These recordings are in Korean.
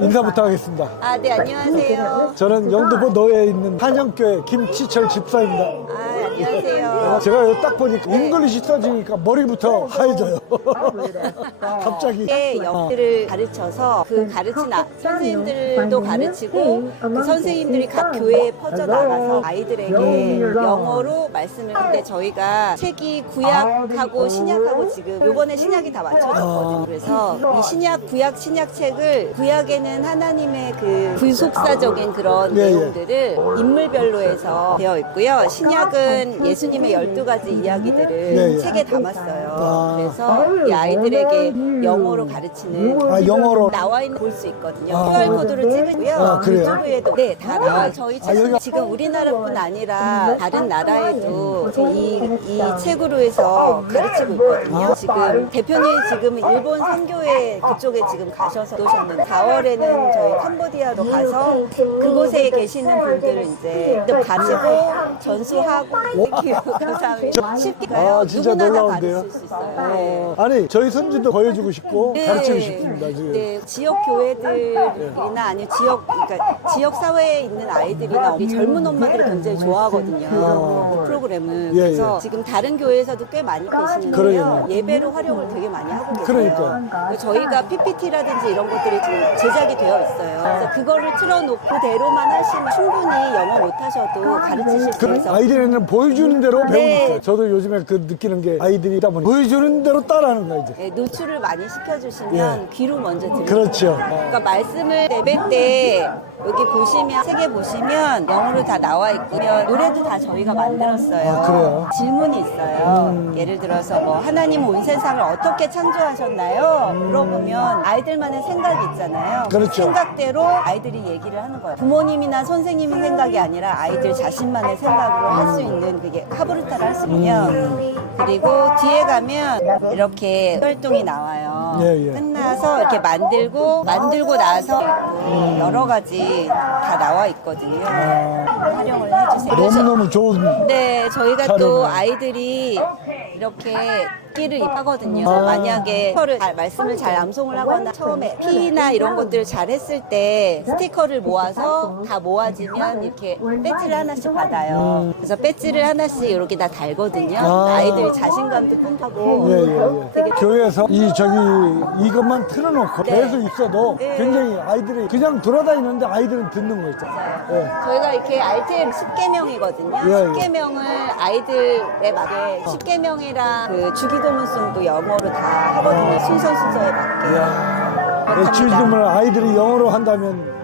인사부터 하겠습니다. 아, 네, 안녕하세요. 저는 영등포 노예에 있는 한영교회 김치철 집사입니다. 아, 안녕하세요. 제가 여기 딱 보니까 잉글리시 써지니까 머리부터 하얘져요. 갑자기. 이렇게 영들을 가르쳐서 그 가르친 아, 선생님들도 가르치고 그 선생님들이 각 교회에 퍼져 나가서 아이들에게 영어로 말씀을 근데 저희가 책이 구약하고 신약하고 지금 요번에 신약이 다 맞춰졌거든요. 그래서 이 신약, 구약, 신약 책을 구약에는 하나님의 그 불속사적인 그런 예, 예. 내용들을 인물별로 해서 되어 있고요. 신약은 예수님의 12가지 이야기들을 예, 예. 책에 담았어요. 아. 그래서 이 아이들에게 영어로 가르치는 아, 영어로. 나와 있는 볼 수 있거든요. 아. QR 코드를 찍으고요. 아, 그래요? 유튜브에도 네, 다 나와 요. 저희 아, 책은 여기가- 지금 우리나라뿐 아니라 다른 나라에도 이, 이 책으로 해서 가르치고 있거든요. 아. 지금 대표님 지금 일본 선교회 그쪽에 지금 가셔서 오셨는데 4월에는 저희 캄보디아로 가서 그곳에 계시는 분들을 이제 또 가지고 전수하고 감사합니다. 쉽게 가요. 아, 진짜 누구나 다 놀라운데요? 가르칠 수 있어요. 네. 아니, 저희 선지도 보여주고 싶고 네. 가르치고 싶습니다, 지금. 네, 지역 교회들이나 아니면 지역 그러니까 지역 사회에 있는 아이들이나 우리 젊은 엄마들이 굉장히 좋아하거든요. 이 프로그램을 예, 그래서 예. 지금 다른 교회에서도 꽤 많이 계시는데요. 그러니까요. 예배로 활용을 되게 많이 하고 계세요. 그러니까. 그래서 저희가 PPT라든지 이런 것들이 지금 제작이 되어 있어요. 그래서 그거를 틀어놓고 그대로만 하시면 충분히 영어 못하셔도 가르치실 수그 있어서 아이들에는 보 여주는 대로 배우니까 네. 저도 요즘에 그 느끼는 게 아이들이 있다 보니 보여주는 대로 따라하는 거야 이제 네, 노출을 많이 시켜주시면 귀로 먼저 들으세요. 그렇죠 그러니까 말씀을 내뱉 때 여기 보시면 책에 보시면 영어로 다 나와 있고요. 노래도 다 저희가 만들었어요. 아, 그래요? 질문이 있어요. 예를 들어서 뭐 하나님 온 세상을 어떻게 창조하셨나요? 물어보면 아이들만의 생각이 있잖아요. 그렇죠. 생각대로 아이들이 얘기를 하는 거예요. 부모님이나 선생님의 생각이 아니라 아이들 자신만의 생각으로 할 수 있는 그게 하부르타를 할수 있면 그리고 뒤에 가면 이렇게 활동이 나와요. 예, 예. 끝나서 이렇게 만들고 만들고 나서 있고 여러 가지 다 나와 있거든요. 활용을 해주세요. 그래서 너무너무 좋은 네, 저희가 또 자료네요. 아이들이 이렇게 끼를 입하거든요. 아. 만약에 스티커를 잘, 말씀을 잘 암송을 하거나 처음에 P나 이런 것들을 잘 했을 때 스티커를 모아서 다 모아지면 이렇게 배지를 하나씩 받아요. 그래서 배지를 하나씩 이렇게 다 달거든요. 아. 아이들 자신감도 뿜하고 예, 예, 예. 되게 교회에서 이 저기 이것만 틀어놓고 네. 계속 있어도 네. 굉장히 아이들이 그냥 돌아다니는데 아이들은 듣는 거 있잖아요. 예. 저희가 이렇게 RTM 10개명이거든요. 예, 예. 10개명을 아이들에 맞게 10개명이랑 그 주기 도문송도 영어로 다 하거든요. 순서 순서에 맞게. 이야, 그렇답니다. 질문을 아이들이 영어로 한다면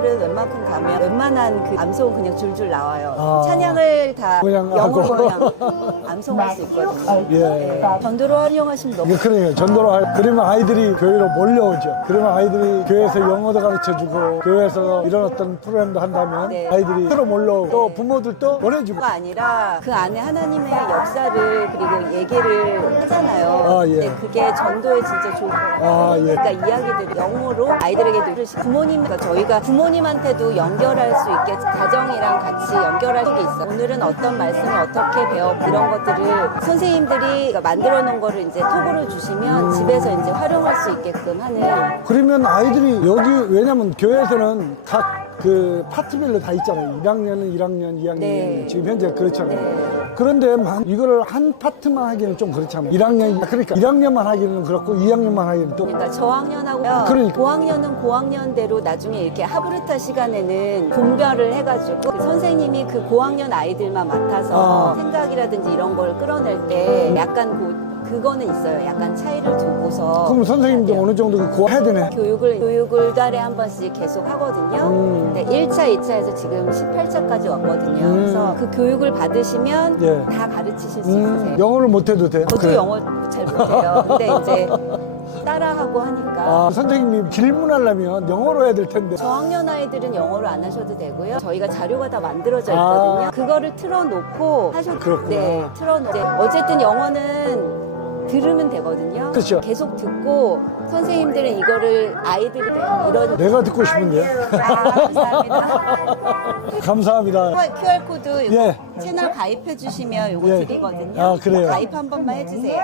친구들은 웬만큼 가면 웬만한 그 암송 그냥 줄줄 나와요. 아. 찬양을 다 그냥 영어로 하고. 그냥 암송할 수 있거든요. 예. 네. 전도로 활용하시면 너무 그러니까 전도로 할 그러면 아이들이 교회로 몰려오죠. 그러면 아이들이 교회에서 영어도 가르쳐주고 교회에서 이런 어떤 프로그램도 한다면 네. 아이들이 들어 몰려오고 또 부모들도 보내주고 가 아니라 그 안에 하나님의 역사를 그리고 얘기를 하잖아요. 아, 예. 근데 그게 전도에 진짜 좋은 거예요. 아, 예. 그러니까 이야기들이 영어로 아이들에게도 이르시 부모님 그러니까 저희가 부모님 한테도 연결할 수 있게 가정이랑 같이 연결할 수 있어. 오늘은 어떤 말씀을 어떻게 배워 이런 것들을 선생님들이 만들어 놓은 거를 이제 톡으로 주시면 집에서 이제 활용할 수 있게끔 하는 그러면 아이들이 여기 왜냐면 교회에서는 각 그 파트별로 다 있잖아요. 1학년은 1학년, 2학년 네. 지금 현재 그렇잖아요. 네. 그런데 만- 이거를 한 파트만 하기는 좀 그렇잖아요. 1학년 그러니까 1학년만 하기는 그렇고 2학년만 하기는 또 그러니까 저학년하고요. 그러니까. 고학년은 고학년대로 나중에 이렇게 하브르타 시간에는 분별을 해가지고 그 선생님이 그 고학년 아이들만 맡아서 아. 생각이라든지 이런 걸 끌어낼 때 약간 그 그거는 있어요. 약간 차이를 두고서 그럼 선생님도 돼요. 어느 정도 그 해야 되네. 교육을 교육을 달에 한 번씩 계속 하거든요. 음. 근데 1차, 2차에서 지금 18차까지 왔거든요. 음. 그래서 그 교육을 받으시면 예. 다 가르치실 수 음, 있으세요. 영어를 못해도 돼. 저도 그래. 영어 잘 못해요. 근데 이제 따라하고 하니까 아, 선생님이 질문하려면 영어로 해야 될 텐데. 저학년 아이들은 영어로 안 하셔도 되고요. 저희가 자료가 다 만들어져 아. 있거든요. 그거를 틀어놓고 하셔도 그렇구나. 네, 틀어놓. 이제 어쨌든 영어는 들으면 되거든요. 그렇죠. 계속 듣고 선생님들은 이거를 아이들이 이런 내가 듣고 싶은데. 아, 감사합니다. 감사합니다. QR 코드 예. 채널 가입해 주시면 이거 예. 드리거든요. 아, 그래요? 가입 한 번만 해주세요.